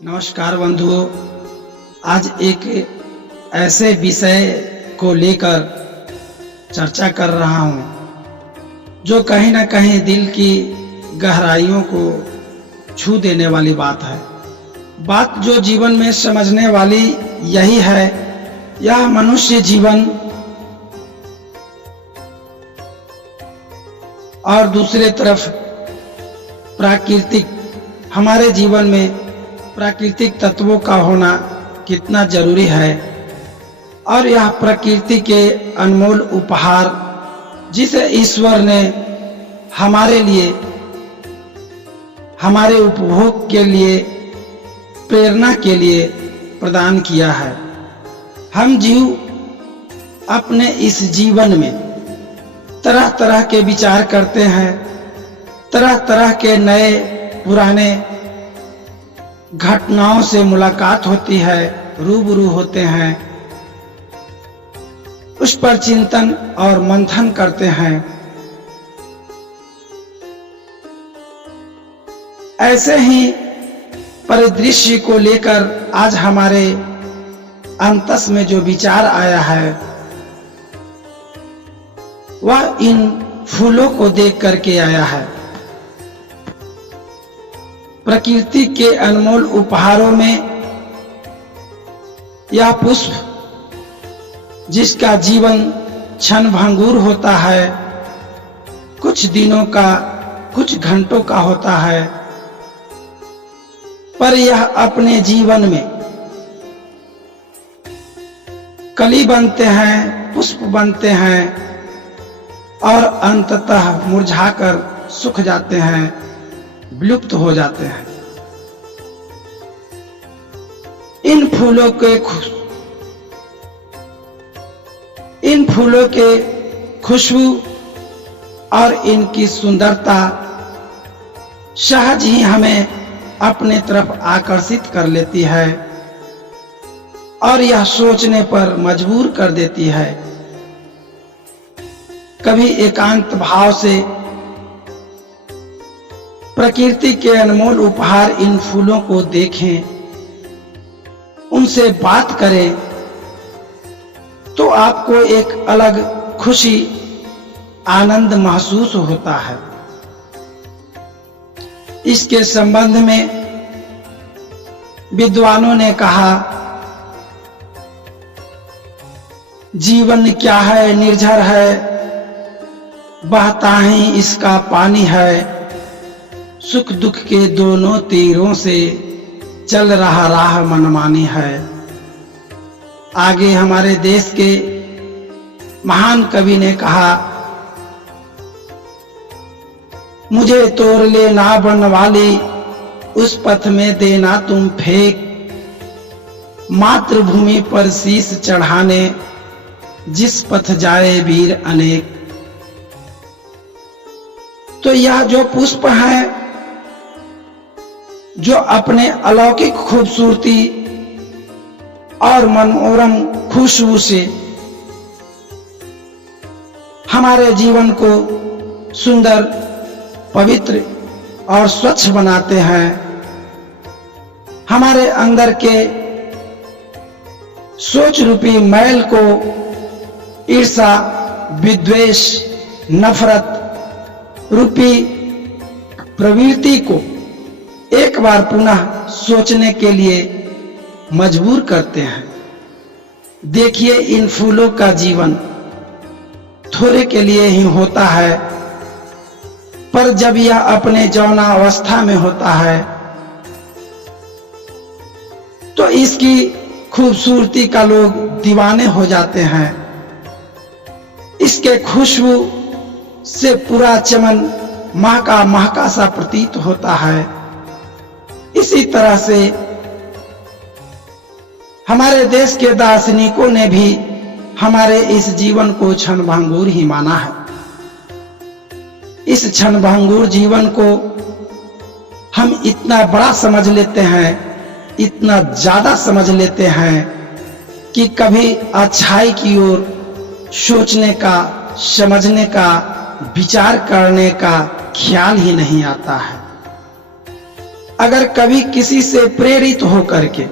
नमस्कार बंधुओं, आज एक ऐसे विषय को लेकर चर्चा कर रहा हूं जो कहीं ना कहीं दिल की गहराइयों को छू देने वाली बात है। बात जो जीवन में समझने वाली यही है, यह मनुष्य जीवन और दूसरे तरफ प्राकृतिक, हमारे जीवन में प्राकृतिक तत्वों का होना कितना जरूरी है और यह प्रकृति के अनमोल उपहार जिसे ईश्वर ने हमारे लिए, हमारे उपभोग के लिए, प्रेरणा के लिए प्रदान किया है। हम जीव अपने इस जीवन में तरह तरह के विचार करते हैं, तरह तरह के नए पुराने घटनाओं से मुलाकात होती है, रूबरू होते हैं, उस पर चिंतन और मंथन करते हैं। ऐसे ही परिदृश्य को लेकर आज हमारे अंतस में जो विचार आया है वह इन फूलों को देख करके आया है। प्रकृति के अनमोल उपहारों में यह पुष्प जिसका जीवन क्षणभंगुर होता है, कुछ दिनों का, कुछ घंटों का होता है, पर यह अपने जीवन में कली बनते हैं, पुष्प बनते हैं और अंततः मुरझाकर सूख जाते हैं, विलुप्त हो जाते हैं। इन फूलों के खुशबू और इनकी सुंदरता सहज ही हमें अपने तरफ आकर्षित कर लेती है और यह सोचने पर मजबूर कर देती है। कभी एकांत भाव से प्रकृति के अनमोल उपहार इन फूलों को देखें, उनसे बात करें तो आपको एक अलग खुशी, आनंद महसूस होता है। इसके संबंध में विद्वानों ने कहा, जीवन क्या है, निर्झर है, बहता ही इसका पानी है, सुख दुख के दोनों तीरों से चल रहा राह मनमानी है। आगे हमारे देश के महान कवि ने कहा, मुझे तोड़ ले ना बनवाली, उस पथ में देना तुम फेंक, मातृभूमि पर शीश चढ़ाने जिस पथ जाए वीर अनेक। तो यह जो पुष्प है, जो अपने अलौकिक खूबसूरती और मनोरम खुशबू से हमारे जीवन को सुंदर, पवित्र और स्वच्छ बनाते हैं, हमारे अंदर के सोच रूपी मैल को, ईर्ष्या, विद्वेष, नफरत रूपी प्रवृत्ति को एक बार पुनः सोचने के लिए मजबूर करते हैं। देखिए, इन फूलों का जीवन थोड़े के लिए ही होता है, पर जब यह अपने जौना अवस्था में होता है तो इसकी खूबसूरती का लोग दीवाने हो जाते हैं। इसके खुशबू से पूरा चमन महका सा प्रतीत होता है। इसी तरह से हमारे देश के दार्शनिकों ने भी हमारे इस जीवन को क्षणभंगुर ही माना है। इस क्षणभंगुर जीवन को हम इतना बड़ा समझ लेते हैं, इतना ज्यादा समझ लेते हैं कि कभी अच्छाई की ओर सोचने का, समझने का विचार करने का ख्याल ही नहीं आता है। अगर कभी किसी से प्रेरित होकर के,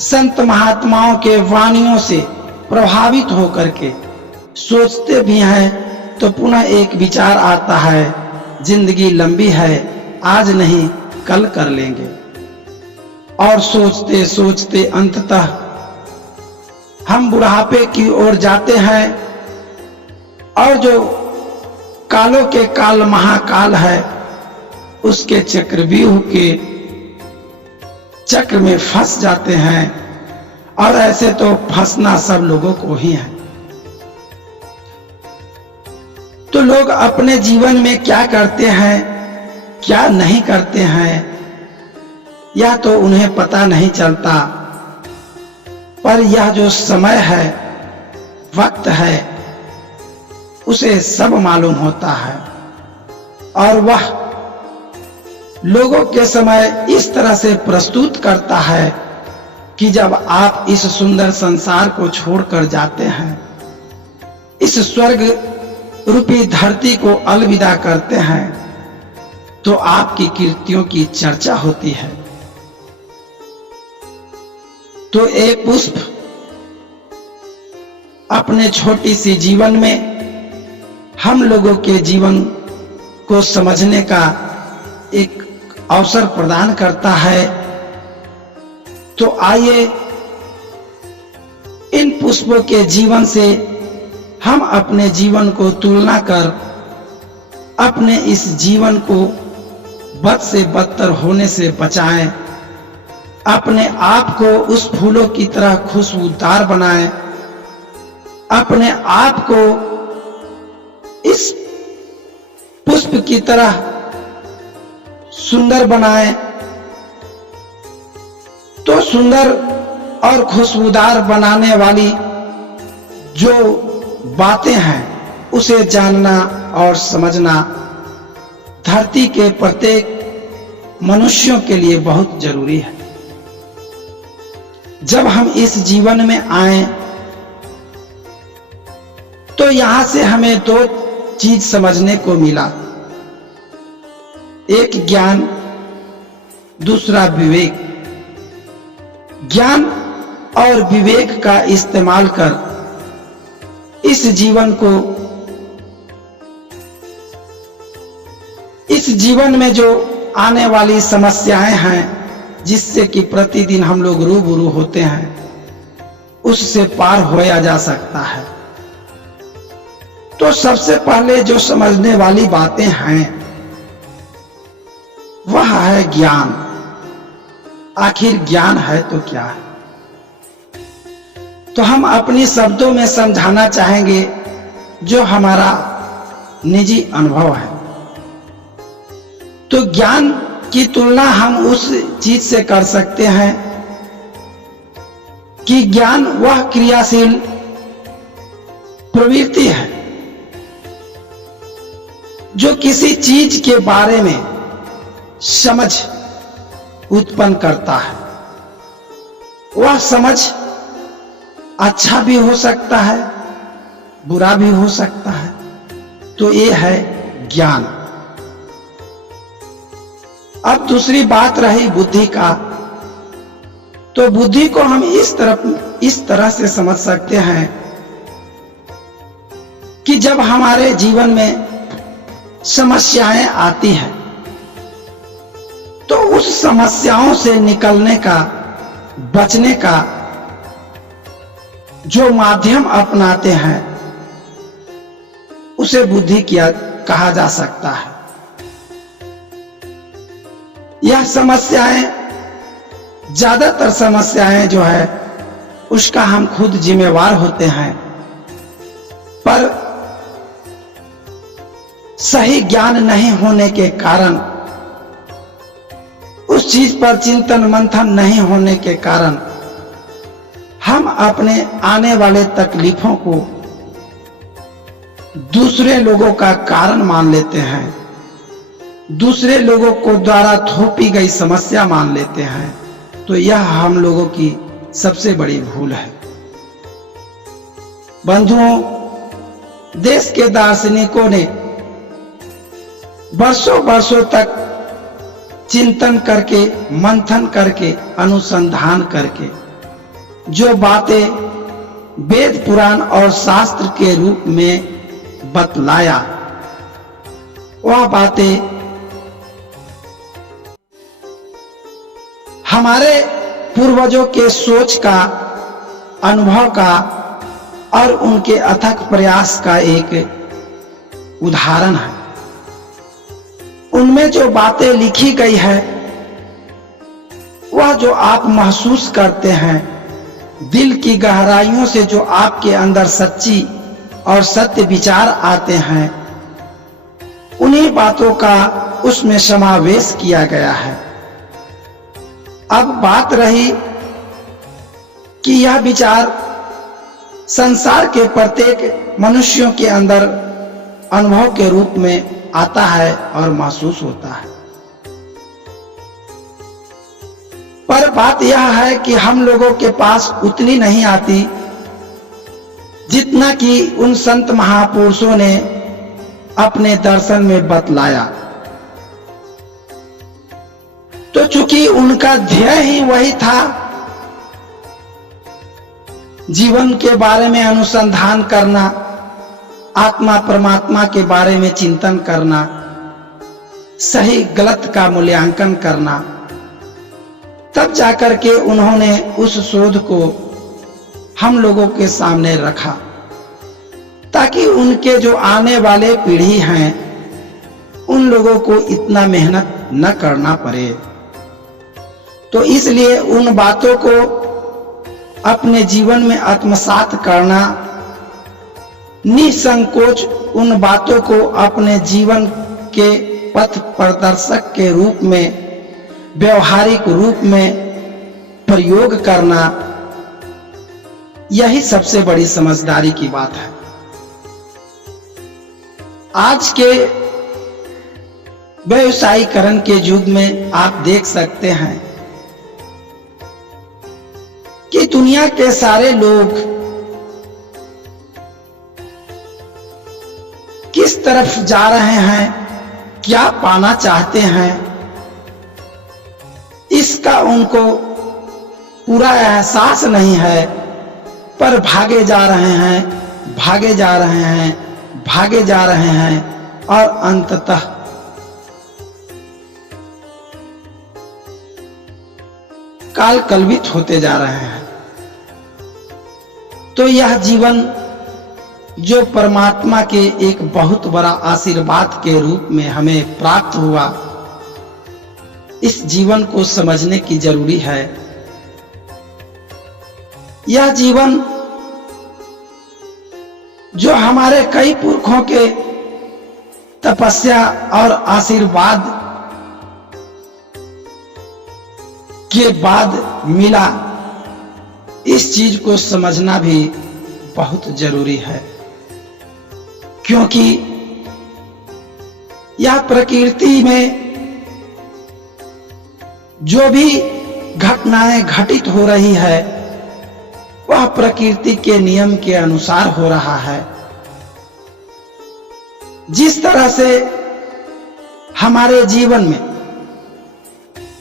संत महात्माओं के वाणियों से प्रभावित होकर के सोचते भी हैं तो पुनः एक विचार आता है, जिंदगी लंबी है, आज नहीं कल कर लेंगे। और सोचते सोचते अंततः हम बुढ़ापे की ओर जाते हैं और जो कालों के काल महाकाल है उसके चक्रव्यूह के चक्र में फंस जाते हैं। और ऐसे तो फंसना सब लोगों को ही है। तो लोग अपने जीवन में क्या करते हैं, क्या नहीं करते हैं, यह तो उन्हें पता नहीं चलता। पर यह जो समय है, वक्त है, उसे सब मालूम होता है। और वह लोगों के समय इस तरह से प्रस्तुत करता है कि जब आप इस सुंदर संसार को छोड़कर जाते हैं, इस स्वर्ग रूपी धरती को अलविदा करते हैं, तो आपकी कीर्तियों की चर्चा होती है। तो एक पुष्प अपने छोटी सी जीवन में हम लोगों के जीवन को समझने का एक अवसर प्रदान करता है। तो आइए इन पुष्पों के जीवन से हम अपने जीवन को तुलना कर अपने इस जीवन को बद से बदतर होने से बचाएं, अपने आप को उस फूलों की तरह खुशबूदार बनाएं, अपने आप को इस पुष्प की तरह सुंदर बनाएं। तो सुंदर और खुशबूदार बनाने वाली जो बातें हैं उसे जानना और समझना धरती के प्रत्येक मनुष्यों के लिए बहुत जरूरी है। जब हम इस जीवन में आए तो यहां से हमें दो चीज समझने को मिला, एक ज्ञान, दूसरा विवेक। ज्ञान और विवेक का इस्तेमाल कर इस जीवन में जो आने वाली समस्याएं हैं, जिससे कि प्रतिदिन हम लोग रूबरू होते हैं, उससे पार होया जा सकता है। तो सबसे पहले जो समझने वाली बातें हैं वह है ज्ञान। आखिर ज्ञान है तो क्या है? तो हम अपनी शब्दों में समझाना चाहेंगे जो हमारा निजी अनुभव है। तो ज्ञान की तुलना हम उस चीज से कर सकते हैं कि ज्ञान वह क्रियाशील प्रवृत्ति है जो किसी चीज के बारे में समझ उत्पन्न करता है। वह समझ अच्छा भी हो सकता है, बुरा भी हो सकता है। तो ये है ज्ञान। अब दूसरी बात रही बुद्धि का। तो बुद्धि को हम इस तरह से समझ सकते हैं कि जब हमारे जीवन में समस्याएं आती हैं तो उस समस्याओं से निकलने का, बचने का जो माध्यम अपनाते हैं उसे बुद्धि कहा जा सकता है। यह समस्याएं, ज्यादातर समस्याएं जो है उसका हम खुद जिम्मेवार होते हैं। पर सही ज्ञान नहीं होने के कारण, उस चीज पर चिंतन मंथन नहीं होने के कारण हम अपने आने वाले तकलीफों को दूसरे लोगों का कारण मान लेते हैं, दूसरे लोगों को द्वारा थोपी गई समस्या मान लेते हैं। तो यह हम लोगों की सबसे बड़ी भूल है। बंधुओं, देश के दार्शनिकों ने वर्षों वर्षों तक चिंतन करके, मंथन करके, अनुसंधान करके जो बातें वेद पुराण और शास्त्र के रूप में बतलाया, वह बातें हमारे पूर्वजों के सोच का, अनुभव का और उनके अथक प्रयास का एक उदाहरण है। उनमें जो बातें लिखी गई है, वह जो आप महसूस करते हैं, दिल की गहराइयों से जो आपके अंदर सच्ची और सत्य विचार आते हैं, उन्हीं बातों का उसमें समावेश किया गया है। अब बात रही कि यह विचार संसार के प्रत्येक मनुष्यों के अंदर अनुभव के रूप में आता है और महसूस होता है। पर बात यह है कि हम लोगों के पास उतनी नहीं आती जितना कि उन संत महापुरुषों ने अपने दर्शन में बतलाया। तो चूंकि उनका ध्येय ही वही था, जीवन के बारे में अनुसंधान करना, आत्मा परमात्मा के बारे में चिंतन करना, सही गलत का मूल्यांकन करना, तब जाकर के उन्होंने उस शोध को हम लोगों के सामने रखा, ताकि उनके जो आने वाले पीढ़ी हैं, उन लोगों को इतना मेहनत न करना पड़े। तो इसलिए उन बातों को अपने जीवन में आत्मसात करना, निसंकोच उन बातों को अपने जीवन के पथ प्रदर्शक के रूप में, व्यवहारिक रूप में प्रयोग करना, यही सबसे बड़ी समझदारी की बात है। आज के व्यवसायीकरण के युग में आप देख सकते हैं कि दुनिया के सारे लोग किस तरफ जा रहे हैं, क्या पाना चाहते हैं, इसका उनको पूरा एहसास नहीं है, पर भागे जा रहे हैं, भागे जा रहे हैं, भागे जा रहे हैं और अंततः काल कल्पित होते जा रहे हैं। तो यह जीवन जो परमात्मा के एक बहुत बड़ा आशीर्वाद के रूप में हमें प्राप्त हुआ, इस जीवन को समझने की जरूरी है। यह जीवन जो हमारे कई पुरखों के तपस्या और आशीर्वाद के बाद मिला, इस चीज को समझना भी बहुत जरूरी है, क्योंकि यह प्रकृति में जो भी घटनाएं घटित हो रही है, वह प्रकृति के नियम के अनुसार हो रहा है। जिस तरह से हमारे जीवन में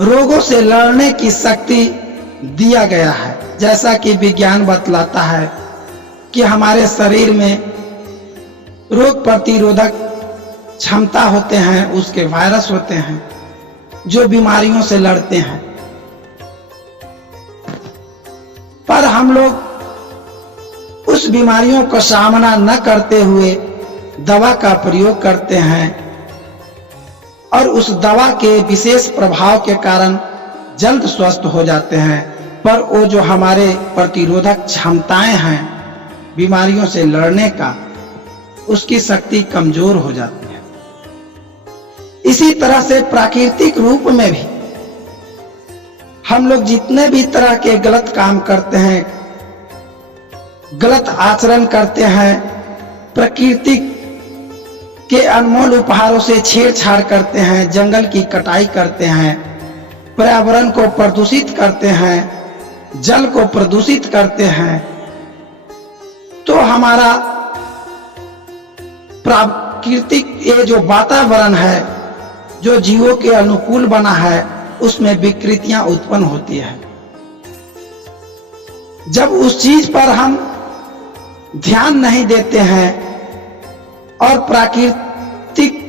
रोगों से लड़ने की शक्ति दिया गया है, जैसा कि विज्ञान बतलाता है कि हमारे शरीर में रोग प्रतिरोधक क्षमता होते हैं, उसके वायरस होते हैं जो बीमारियों से लड़ते हैं। पर हम लोग उस बीमारियों का सामना न करते हुए दवा का प्रयोग करते हैं और उस दवा के विशेष प्रभाव के कारण जल्द स्वस्थ हो जाते हैं, पर वो जो हमारे प्रतिरोधक क्षमताएं हैं बीमारियों से लड़ने का, उसकी शक्ति कमजोर हो जाती है। इसी तरह से प्राकृतिक रूप में भी हम लोग जितने भी तरह के गलत काम करते हैं, गलत आचरण करते हैं, प्रकृति के अनमोल उपहारों से छेड़छाड़ करते हैं, जंगल की कटाई करते हैं, पर्यावरण को प्रदूषित करते हैं, जल को प्रदूषित करते हैं, तो हमारा प्राकृतिक ये जो वातावरण है जो जीवों के अनुकूल बना है उसमें विकृतियां उत्पन्न होती है। जब उस चीज पर हम ध्यान नहीं देते हैं और प्राकृतिक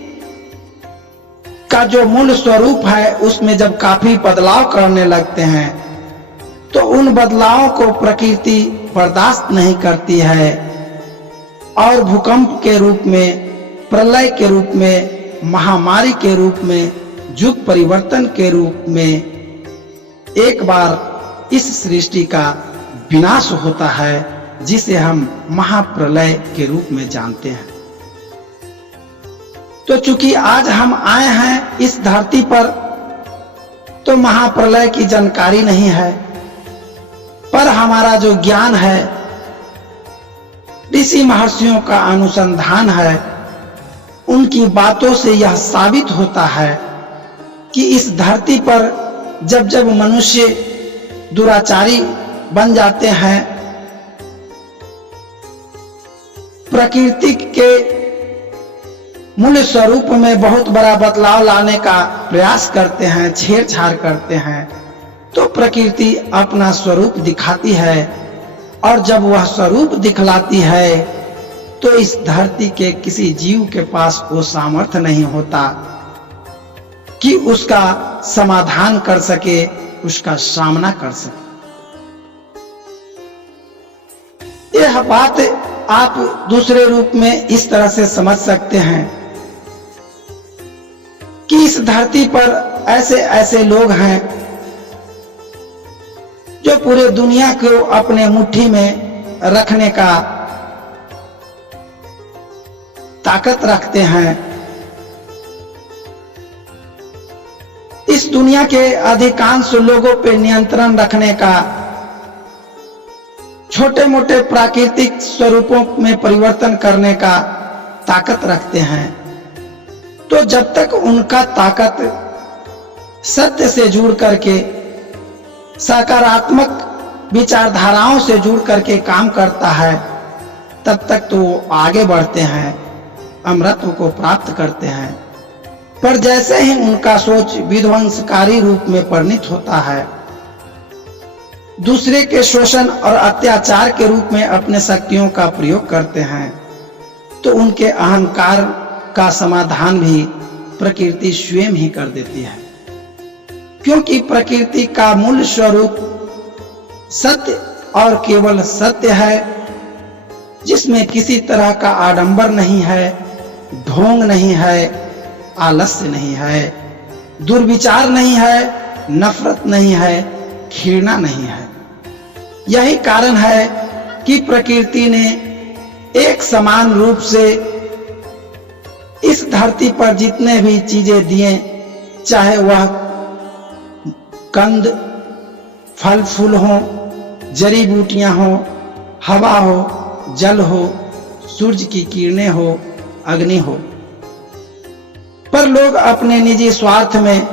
का जो मूल स्वरूप है उसमें जब काफी बदलाव करने लगते हैं तो उन बदलावों को प्रकृति बर्दाश्त नहीं करती है और भूकंप के रूप में, प्रलय के रूप में, महामारी के रूप में, युग परिवर्तन के रूप में एक बार इस सृष्टि का विनाश होता है जिसे हम महाप्रलय के रूप में जानते हैं। तो चूंकि आज हम आए हैं इस धरती पर तो महाप्रलय की जानकारी नहीं है, पर हमारा जो ज्ञान है, ऋषि महर्षियों का अनुसंधान है, उनकी बातों से यह साबित होता है कि इस धरती पर जब जब मनुष्य दुराचारी बन जाते हैं, प्रकृति के मूल स्वरूप में बहुत बड़ा बदलाव लाने का प्रयास करते हैं, छेड़छाड़ करते हैं, तो प्रकृति अपना स्वरूप दिखाती है और जब वह स्वरूप दिखलाती है तो इस धरती के किसी जीव के पास वो सामर्थ्य नहीं होता कि उसका समाधान कर सके, उसका सामना कर सके। यह बात आप दूसरे रूप में इस तरह से समझ सकते हैं कि इस धरती पर ऐसे ऐसे लोग हैं जो पूरे दुनिया को अपने मुट्ठी में रखने का ताकत रखते हैं। इस दुनिया के अधिकांश लोगों पे नियंत्रण रखने का, छोटे मोटे प्राकृतिक स्वरूपों में परिवर्तन करने का ताकत रखते हैं। तो जब तक उनका ताकत सत्य से जुड़ करके, सकारात्मक विचारधाराओं से जुड़ करके काम करता है, तब तक तो वो आगे बढ़ते हैं, अमरत्व को प्राप्त करते हैं। पर जैसे ही उनका सोच विध्वंसकारी रूप में परिणित होता है, दूसरे के शोषण और अत्याचार के रूप में अपने शक्तियों का प्रयोग करते हैं, तो उनके अहंकार का समाधान भी प्रकृति स्वयं ही कर देती है। क्योंकि प्रकृति का मूल स्वरूप सत्य और केवल सत्य है, जिसमें किसी तरह का आडंबर नहीं है, ढोंग नहीं है, आलस्य नहीं है, दुर्विचार नहीं है, नफरत नहीं है, घृणा नहीं है। यही कारण है कि प्रकृति ने एक समान रूप से इस धरती पर जितने भी चीजें दिए, चाहे वह कंद फल फूल हो, जड़ी बूटियां हो, हवा हो, जल हो, सूरज की किरणें हो, अग्नि हो, पर लोग अपने निजी स्वार्थ में,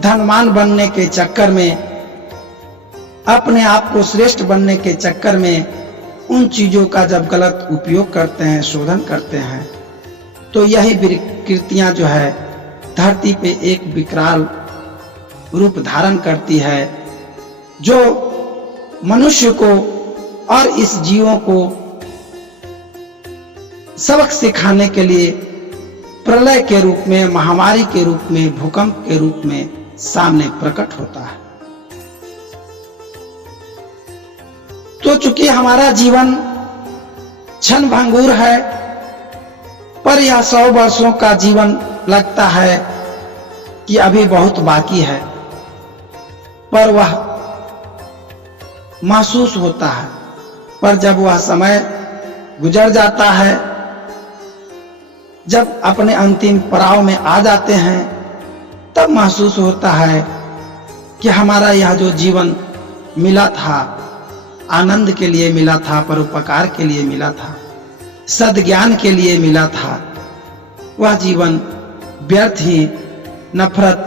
धनवान बनने के चक्कर में, अपने आप को श्रेष्ठ बनने के चक्कर में उन चीजों का जब गलत उपयोग करते हैं, शोधन करते हैं, तो यही विकृतियां जो है धरती पे एक विकराल रूप धारण करती है, जो मनुष्य को और इस जीवों को सबक सिखाने के लिए प्रलय के रूप में, महामारी के रूप में, भूकंप के रूप में सामने प्रकट होता है। तो चूंकि हमारा जीवन क्षण भंगुर है, पर यह 100 वर्षों का जीवन लगता है कि अभी बहुत बाकी है, पर वह महसूस होता है। पर जब वह समय गुजर जाता है, जब अपने अंतिम पड़ाव में आ जाते हैं, तब महसूस होता है कि हमारा यह जो जीवन मिला था, आनंद के लिए मिला था, परोपकार के लिए मिला था, सद्ज्ञान के लिए मिला था, वह जीवन व्यर्थ ही नफरत,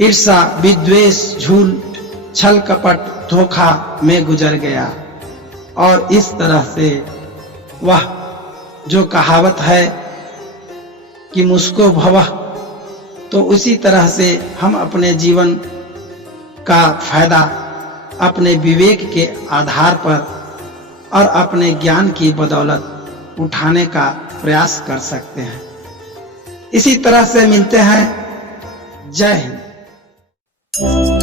ईर्षा, विद्वेष, झूठ, छल कपट, धोखा में गुजर गया। और इस तरह से वह जो कहावत है कि मुझको भवः तो उसी तरह से हम अपने जीवन का फायदा अपने विवेक के आधार पर और अपने ज्ञान की बदौलत उठाने का प्रयास कर सकते हैं। इसी तरह से मिलते हैं। जय हिंद।